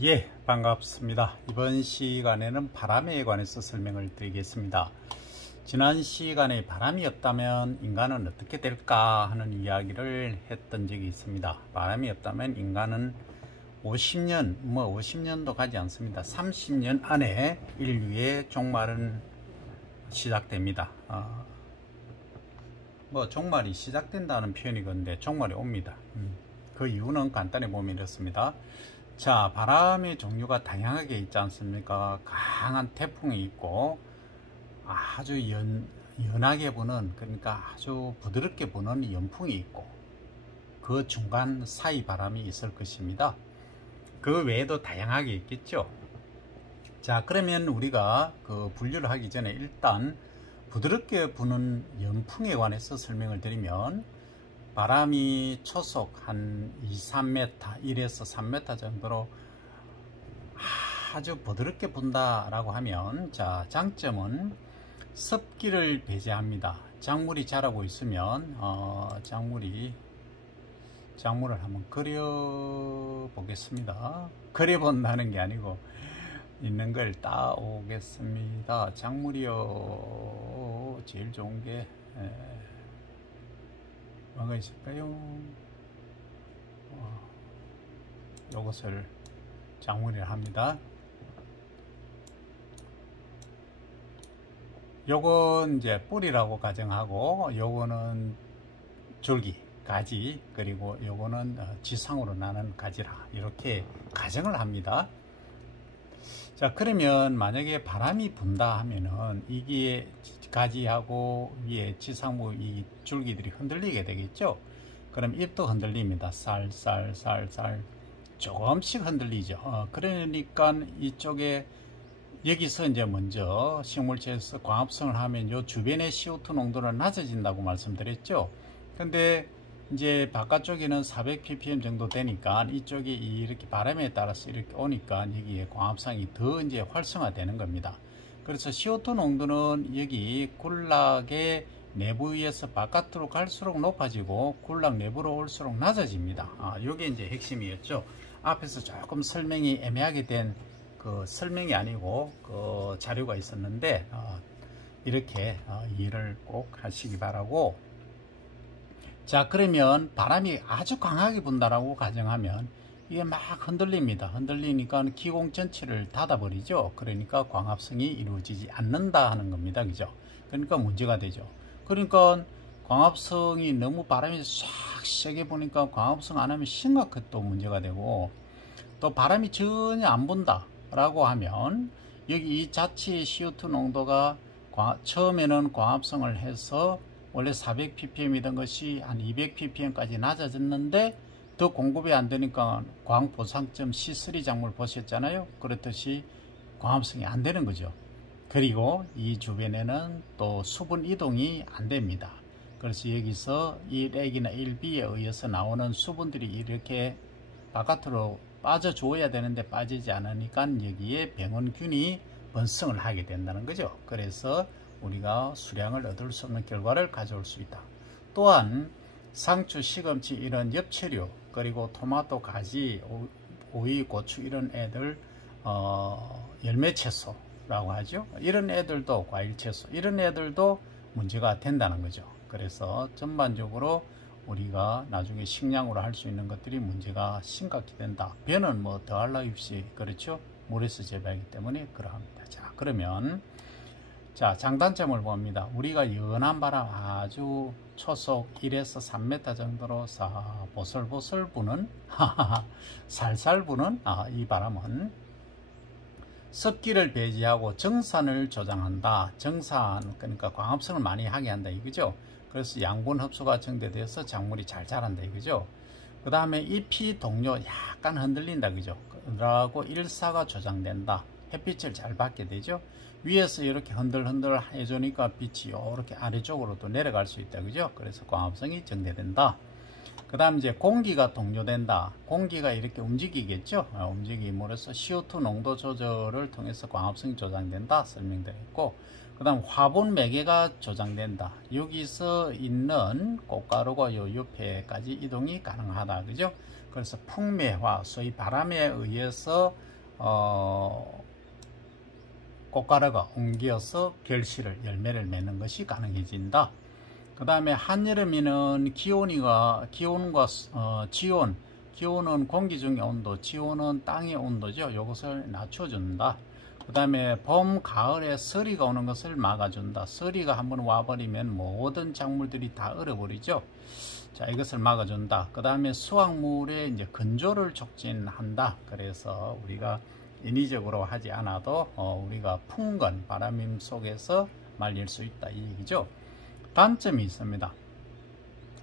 예, 반갑습니다. 이번 시간에는 바람에 관해서 설명을 드리겠습니다. 지난 시간에 바람이 없다면 인간은 어떻게 될까 하는 이야기를 했던 적이 있습니다. 바람이 없다면 인간은 50년, 50년도 가지 않습니다. 30년 안에 인류의 종말은 시작됩니다. 종말이 시작된다는 표현이건데 종말이 옵니다. 그 이유는 간단히 보면 이렇습니다. 자, 바람의 종류가 다양하게 있지 않습니까? 강한 태풍이 있고 아주 연하게 부는, 그러니까 아주 부드럽게 부는 연풍이 있고 그 중간 사이 바람이 있을 것입니다. 그 외에도 다양하게 있겠죠. 자, 그러면 우리가 그 분류를 하기 전에 일단 부드럽게 부는 연풍에 관해서 설명을 드리면, 바람이 초속 한 2-3m, 1에서 3m 정도로 아주 부드럽게 분다라고 하면, 자, 장점은 습기를 배제합니다. 작물이 자라고 있으면 작물을 한번 그려 보겠습니다. 그려 본다는 게 아니고 있는 걸 따오겠습니다. 작물이요, 제일 좋은 게 뭐가 있을까요? 요것을 작물이라 합니다. 요건 이제 뿌리라고 가정하고, 요거는 줄기, 가지, 그리고 요거는 지상으로 나는 가지라, 이렇게 가정을 합니다. 자, 그러면 만약에 바람이 분다 하면은 이게 가지하고 위에 지상부 이 줄기들이 흔들리게 되겠죠. 그럼 잎도 흔들립니다. 살살 조금씩 흔들리죠. 그러니까 이쪽에, 여기서 이제 먼저 식물체에서 광합성을 하면 요 주변의 CO2 농도는 낮아진다고 말씀드렸죠. 근데 이제 바깥쪽에는 400ppm 정도 되니까 이쪽이 이렇게 바람에 따라서 이렇게 오니까 여기에 광합성이 더 이제 활성화되는 겁니다. 그래서 CO2 농도는 여기 군락의 내부에서 바깥으로 갈수록 높아지고 군락 내부로 올수록 낮아집니다. 이게 이제 핵심이었죠. 앞에서 조금 설명이 애매하게 된 그 설명이 아니고 그 자료가 있었는데, 이렇게 이해를 꼭 하시기 바라고. 자, 그러면 바람이 아주 강하게 분다라고 가정하면 이게 막 흔들립니다. 흔들리니까 기공 전체를 닫아버리죠. 그러니까 광합성이 이루어지지 않는다 하는 겁니다. 그죠? 그러니까 문제가 되죠. 그러니까 광합성이 너무 바람이 싹 세게 부니까 광합성 안 하면 심각한 또 문제가 되고, 또 바람이 전혀 안 분다 라고 하면 여기 이 자체의 CO2 농도가 처음에는 광합성을 해서 원래 400ppm이던 것이 한 200ppm까지 낮아졌는데 더 공급이 안 되니까 광보상점 C3 작물 보셨잖아요. 그렇듯이 광합성이 안 되는 거죠. 그리고 이 주변에는 또 수분 이동이 안 됩니다. 그래서 여기서 1A나 1B에 의해서 나오는 수분들이 이렇게 바깥으로 빠져 줘야 되는데 빠지지 않으니까 여기에 병원균이 번성을 하게 된다는 거죠. 그래서 우리가 수량을 얻을 수 없는 결과를 가져올 수 있다. 또한 상추, 시금치 이런 엽채류, 그리고 토마토, 가지, 오이, 고추 이런 애들, 열매채소라고 하죠. 이런 애들도, 과일채소 이런 애들도 문제가 된다는 거죠. 그래서 전반적으로 우리가 나중에 식량으로 할 수 있는 것들이 문제가 심각히 된다. 벼는 뭐 더할 나위 없이, 그렇죠? 물에서 재배하기 때문에 그러합니다. 자, 그러면 자, 장단점을 봅니다. 우리가 연한 바람, 아주 초속 1에서 3m 정도로 보슬보슬 부는 살살 부는 이 바람은 습기를 배제하고 정산을 조장한다. 정산, 그러니까 광합성을 많이 하게 한다 이거죠. 그래서 양분 흡수가 증대돼서 작물이 잘 자란다 이거죠. 그 다음에 잎이 동료 약간 흔들린다 그죠. 그러고 일사가 조장된다. 햇빛을 잘 받게 되죠. 위에서 이렇게 흔들흔들 해주니까 빛이 이렇게 아래쪽으로도 내려갈 수 있다 그죠. 그래서 광합성이 증대된다. 그 다음 이제 공기가 동요된다. 공기가 이렇게 움직이겠죠. 움직임으로써 CO2 농도 조절을 통해서 광합성이 조장된다 설명드렸고, 그 다음 화분 매개가 조장된다. 여기서 있는 꽃가루가 요 옆에까지 이동이 가능하다 그죠. 그래서 풍매화, 소위 바람에 의해서 꽃가루가 옮겨서 결실을, 열매를 맺는 것이 가능해진다. 그 다음에 한여름에는 기온과 지온, 기온은 공기 중의 온도, 지온은 땅의 온도죠. 이것을 낮춰준다. 그 다음에 봄, 가을에 서리가 오는 것을 막아준다. 서리가 한번 와버리면 모든 작물들이 다 얼어버리죠. 자, 이것을 막아준다. 그 다음에 수확물의 이제 건조를 촉진한다. 그래서 우리가 인위적으로 하지 않아도 우리가 풍건, 바람임 속에서 말릴 수 있다. 이 얘기죠. 단점이 있습니다.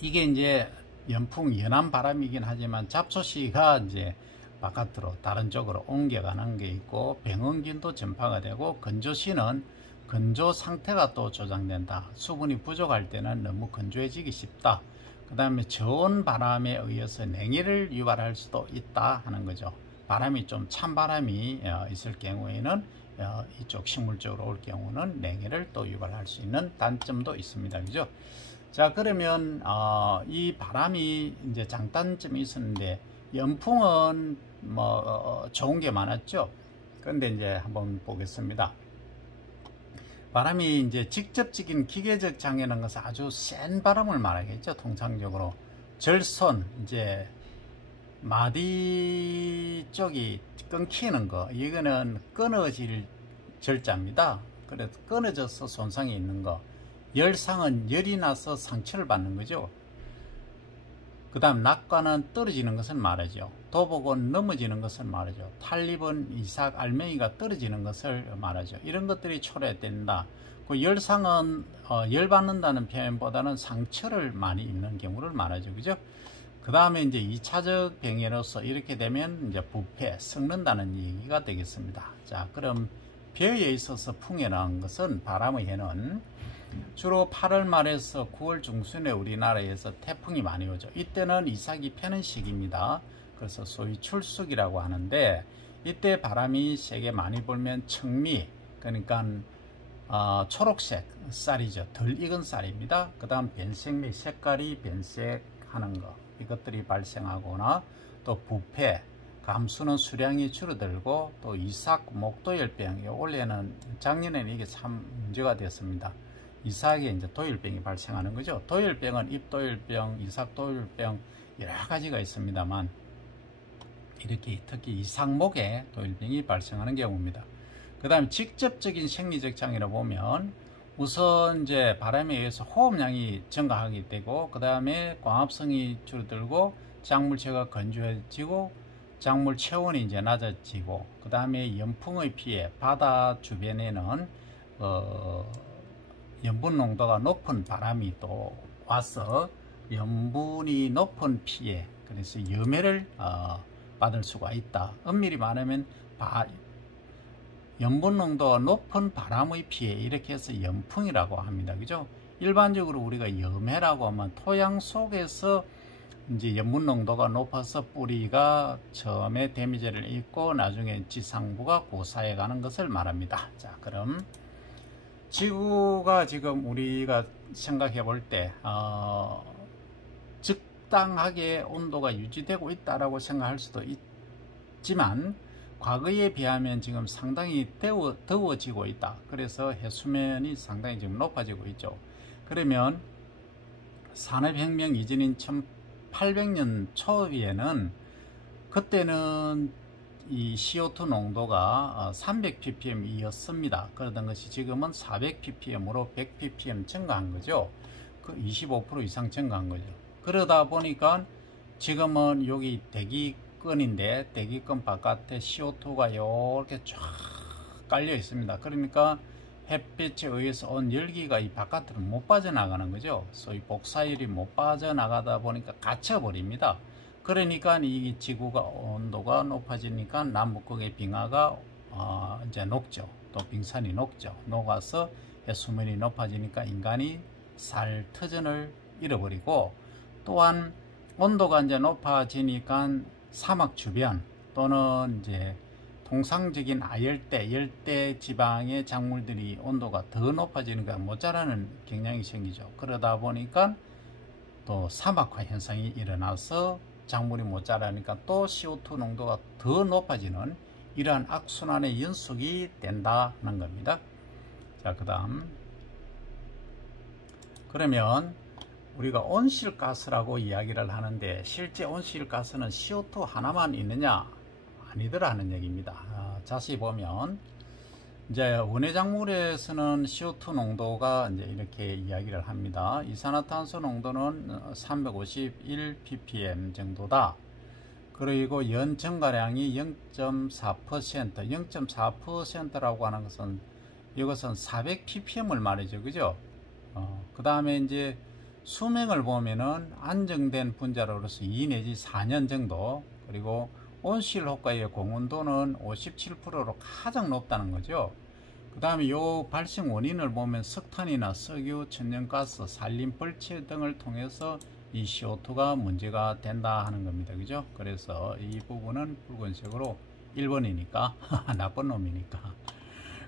이게 이제 연풍, 연한 바람이긴 하지만 잡초씨가 이제 바깥으로 다른 쪽으로 옮겨가는 게 있고, 병원균도 전파가 되고, 건조시는 건조 상태가 또 조장된다. 수분이 부족할 때는 너무 건조해지기 쉽다. 그 다음에 저온 바람에 의해서 냉해를 유발할 수도 있다 하는 거죠. 바람이 좀 찬바람이 있을 경우에는 이쪽 식물 쪽으로 올 경우는 냉해를 또 유발할 수 있는 단점도 있습니다. 그죠? 자, 그러면 이 바람이 이제 장단점이 있었는데, 연풍은 뭐 좋은 게 많았죠. 그런데 이제 한번 보겠습니다. 바람이 이제 직접적인 기계적 장애라는 것은 아주 센 바람을 말하겠죠. 통상적으로 절손, 이제 마디 쪽이 끊기는 거, 이거는 끊어질 절자입니다. 그래서 끊어져서 손상이 있는 거. 열상은 열이 나서 상처를 받는 거죠. 그 다음 낙과는 떨어지는 것을 말하죠. 도복은 넘어지는 것을 말하죠. 탈립은 이삭, 알맹이가 떨어지는 것을 말하죠. 이런 것들이 초래된다. 그 열상은 열받는다는 표현보다는 상처를 많이 입는 경우를 말하죠. 그죠? 그 다음에 이제 2차적 병해로서 이렇게 되면 이제 부패, 썩는다는 얘기가 되겠습니다. 자, 그럼 벼에 있어서 풍해라는 것은, 바람의 해는 주로 8월 말에서 9월 중순에 우리나라에서 태풍이 많이 오죠. 이때는 이삭이 펴는 시기입니다. 그래서 소위 출숙이라고 하는데, 이때 바람이 세게 많이 불면 청미, 그러니까 초록색 쌀이죠. 덜 익은 쌀입니다. 그 다음 변색미, 색깔이 변색하는 거, 이것들이 발생하거나, 또 부패, 감수는 수량이 줄어들고, 또 이삭 목도열병, 올해는 작년에는 이게 참 문제가 됐습니다. 이삭에 이제 도열병이 발생하는 거죠. 도열병은 잎도열병, 이삭도열병 여러 가지가 있습니다만, 이렇게 특히 이삭목에 도열병이 발생하는 경우입니다. 그 다음에 직접적인 생리적 장애를 보면, 우선 이제 바람에 의해서 호흡량이 증가하게 되고, 그 다음에 광합성이 줄어들고, 작물체가 건조해지고, 작물 체온이 이제 낮아지고, 그 다음에 연풍의 피해, 바다 주변에는 염분 농도가 높은 바람이 또 와서 염분이 높은 피해, 그래서 염해를 받을 수가 있다. 엄밀히 말하면 염분 농도가 높은 바람의 피해, 이렇게 해서 연풍이라고 합니다. 그죠? 일반적으로 우리가 염해라고 하면 토양 속에서 이제 염분 농도가 높아서 뿌리가 처음에 데미지를 입고 나중에 지상부가 고사해 가는 것을 말합니다. 자, 그럼 지구가 지금 우리가 생각해 볼 때 적당하게 온도가 유지되고 있다라고 생각할 수도 있지만, 과거에 비하면 지금 상당히 더워지고 있다. 그래서 해수면이 상당히 지금 높아지고 있죠. 그러면 산업혁명 이전인 1800년 초에는, 그때는 이 CO2 농도가 300ppm이었습니다. 그러던 것이 지금은 400ppm으로 100ppm 증가한 거죠. 그 25% 이상 증가한 거죠. 그러다 보니까 지금은 여기 대기권인데, 대기권 바깥에 CO2가 이렇게 쫙 깔려 있습니다. 그러니까 햇빛에 의해서 온 열기가 이 바깥으로 못 빠져나가는 거죠. 소위 복사율이 못 빠져나가다 보니까 갇혀버립니다. 그러니까 이 지구가 온도가 높아지니까 남북극의 빙하가 이제 녹죠. 또 빙산이 녹죠. 녹아서 해수면이 높아지니까 인간이 살 터전을 잃어버리고, 또한 온도가 이제 높아지니까 사막 주변 또는 이제 통상적인 아열대, 열대 지방의 작물들이 온도가 더 높아지니까 못 자라는 경향이 생기죠. 그러다 보니까 또 사막화 현상이 일어나서 작물이 못 자라니까 또 CO2 농도가 더 높아지는 이러한 악순환의 연속이 된다는 겁니다. 자, 그 다음, 그러면 우리가 온실가스라고 이야기를 하는데 실제 온실가스는 CO2 하나만 있느냐? 아니더라는 얘기입니다. 자세히 보면 이제 원예작물에서는 CO2 농도가 이제 이렇게 이야기를 합니다. 이산화탄소 농도는 351 ppm 정도다. 그리고 연 증가량이 0.4%, 0.4%라고 하는 것은 이것은 400 ppm을 말이죠, 그죠? 그 다음에 이제 수명을 보면은 안정된 분자로서 2 내지 4년 정도, 그리고 온실 효과의 공헌도는 57%로 가장 높다는 거죠. 그 다음에 요 발생 원인을 보면 석탄이나 석유, 천연가스, 산림 벌채 등을 통해서 이 CO2가 문제가 된다 하는 겁니다. 그죠? 그래서 이 부분은 붉은색으로 1번이니까 나쁜 놈이니까.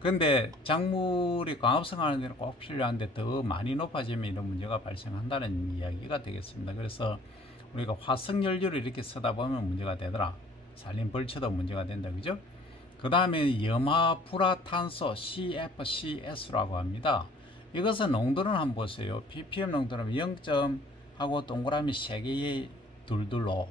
근데 작물이 광합성하는 데는 꼭 필요한데 더 많이 높아지면 이런 문제가 발생한다는 이야기가 되겠습니다. 그래서 우리가 화석연료를 이렇게 쓰다 보면 문제가 되더라. 산림 벌채도 문제가 된다. 그죠? 그 다음에 염화불화탄소 CFCS라고 합니다. 이것은 농도는 한번 보세요. ppm 농도는 0. 하고 동그라미 3개의 둘둘로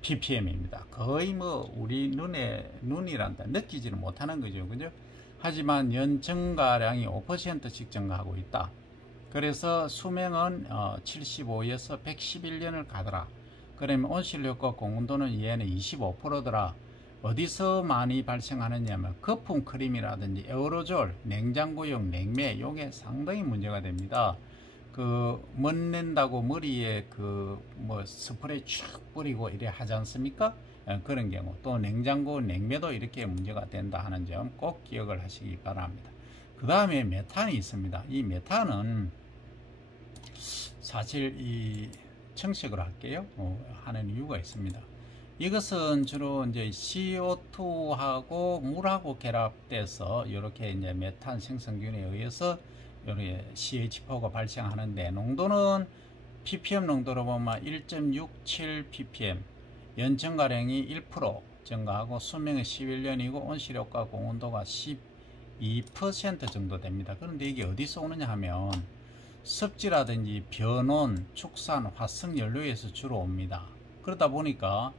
ppm입니다. 거의 뭐 우리 눈이란다 느끼지는 못하는 거죠. 그죠? 하지만 연 증가량이 5%씩 증가하고 있다. 그래서 수명은 75에서 111년을 가더라. 그러면 온실효과 공헌도는 얘는 25%더라. 어디서 많이 발생하느냐면 거품 크림이라든지 에어로졸, 냉장고용 냉매, 요게 상당히 문제가 됩니다. 멋낸다고 머리에 스프레이 쫙 뿌리고 이래 하지 않습니까? 그런 경우, 또 냉장고 냉매도 이렇게 문제가 된다 하는 점 꼭 기억을 하시기 바랍니다. 그 다음에 메탄이 있습니다. 이 메탄은 사실 이 청색으로 할게요. 하는 이유가 있습니다. 이것은 주로 이제 CO2하고 물하고 결합돼서 이렇게 이제 메탄 생성균에 의해서 이렇게 CH4가 발생하는데, 농도는 ppm 농도로 보면 1.67 ppm, 연 증가량이 1% 증가하고 수명이 11년이고 온실효과 공헌도가 12% 정도 됩니다. 그런데 이게 어디서 오느냐 하면 습지라든지 변온, 축산, 화석연료에서 주로 옵니다. 그러다 보니까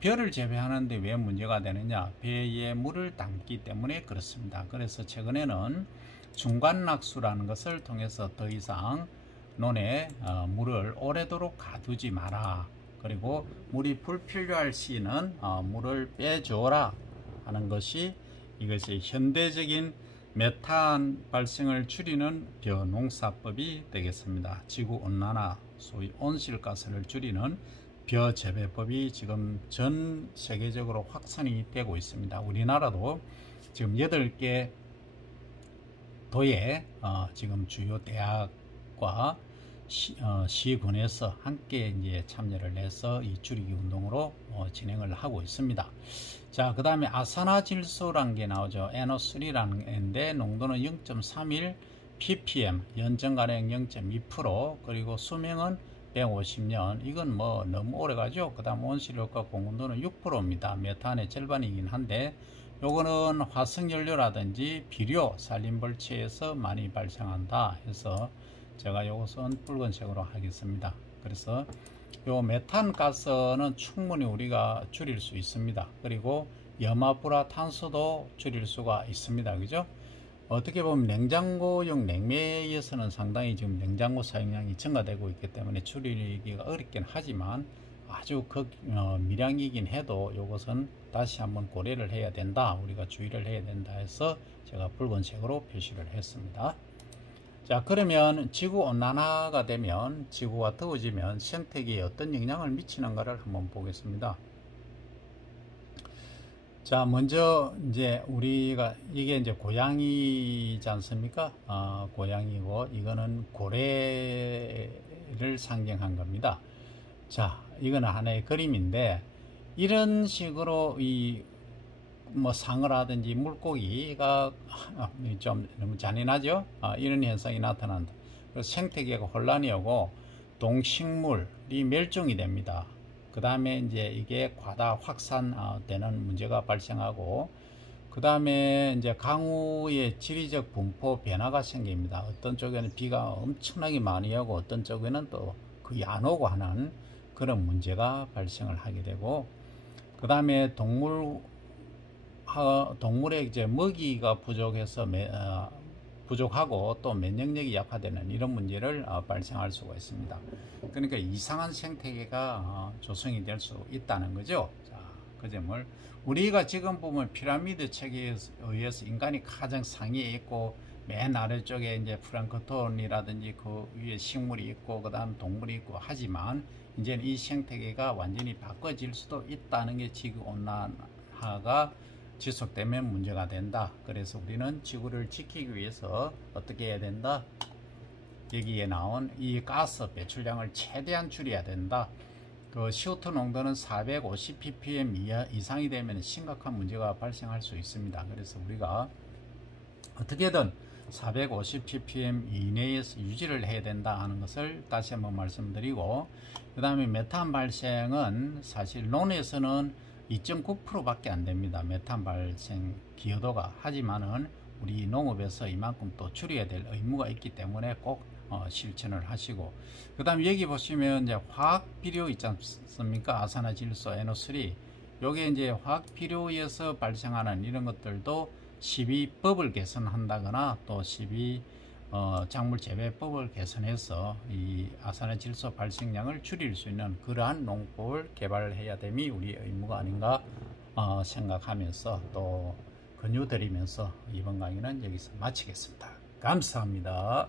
벼를 재배하는데 왜 문제가 되느냐? 배에 물을 담기 때문에 그렇습니다. 그래서 최근에는 중간낙수라는 것을 통해서 더 이상 논에 물을 오래도록 가두지 마라. 그리고 물이 불필요할 시에는 물을 빼줘라 하는 것이 이것이 현대적인 메탄 발생을 줄이는 벼농사법이 되겠습니다. 지구온난화, 소위 온실가스를 줄이는 벼재배법이 지금 전 세계적으로 확산이 되고 있습니다. 우리나라도 지금 8개 도에 지금 주요 대학과 시군에서 함께 이제 참여를 해서 이 줄이기 운동으로 진행을 하고 있습니다. 자, 그 다음에 아산화질소라는 게 나오죠. NO3라는 애인데 농도는 0.31 ppm, 연증가량 0.2%, 그리고 수명은 150년. 이건 뭐 너무 오래 가죠. 그 다음 온실효과 공헌도는 6%입니다. 메탄의 절반이긴 한데, 요거는 화석연료라든지 비료, 산림벌채에서 많이 발생한다 해서 제가 요것은 붉은색으로 하겠습니다. 그래서 요 메탄 가스는 충분히 우리가 줄일 수 있습니다. 그리고 염화불화탄소도 줄일 수가 있습니다. 그죠? 어떻게 보면 냉장고용 냉매에서는 상당히 지금 냉장고 사용량이 증가되고 있기 때문에 줄이기가 어렵긴 하지만 아주 미량이긴 해도 이것은 다시 한번 고려를 해야 된다, 우리가 주의를 해야 된다 해서 제가 붉은색으로 표시를 했습니다. 자, 그러면 지구온난화가 되면, 지구가 더워지면 생태계에 어떤 영향을 미치는가를 한번 보겠습니다. 자, 먼저 이제 우리가 이게 이제 고양이지 않습니까? 고양이고 이거는 고래를 상징한 겁니다. 자, 이거는 하나의 그림인데, 이런 식으로 상어라든지 물고기가 좀 너무 잔인하죠? 이런 현상이 나타난다. 그래서 생태계가 혼란이 오고, 동식물이 멸종이 됩니다. 그 다음에 이제 이게 과다 확산되는 문제가 발생하고, 그 다음에 이제 강우의 지리적 분포 변화가 생깁니다. 어떤 쪽에는 비가 엄청나게 많이 오고 어떤 쪽에는 또 거의 안 오고 하는 그런 문제가 발생을 하게 되고, 그 다음에 동물의 이제 먹이가 부족하고 또 면역력이 약화되는 이런 문제를 발생할 수가 있습니다. 그러니까 이상한 생태계가 조성이 될 수 있다는 거죠. 자, 그 점을 우리가 지금 보면 피라미드 체계에 의해서 인간이 가장 상위에 있고 맨 아래쪽에 이제 플랑크톤이라든지 그 위에 식물이 있고 그 다음 동물이 있고 하지만 이제는 이 생태계가 완전히 바꿔질 수도 있다는 게 지구온난화가 지속되면 문제가 된다. 그래서 우리는 지구를 지키기 위해서 어떻게 해야 된다? 여기에 나온 이 가스 배출량을 최대한 줄여야 된다. 그 CO2 농도는 450 ppm 이상이 되면 심각한 문제가 발생할 수 있습니다. 그래서 우리가 어떻게든 450 ppm 이내에서 유지를 해야 된다 하는 것을 다시 한번 말씀드리고, 그 다음에 메탄 발생은 사실 논에서는 2.9% 밖에 안 됩니다. 메탄 발생 기여도가. 하지만은 우리 농업에서 이만큼 또 줄여야 될 의무가 있기 때문에 꼭 실천을 하시고, 그 다음에 여기 보시면 이제 화학 비료 있지 않습니까? 아산화질소 NO3. 요게 이제 화학 비료에서 발생하는 이런 것들도 12법을 개선한다거나 또 12 작물 재배법을 개선해서 이 아산화질소 발생량을 줄일 수 있는 그러한 농법을 개발해야 됨이 우리의 의무가 아닌가 생각하면서 또 권유드리면서 이번 강의는 여기서 마치겠습니다. 감사합니다.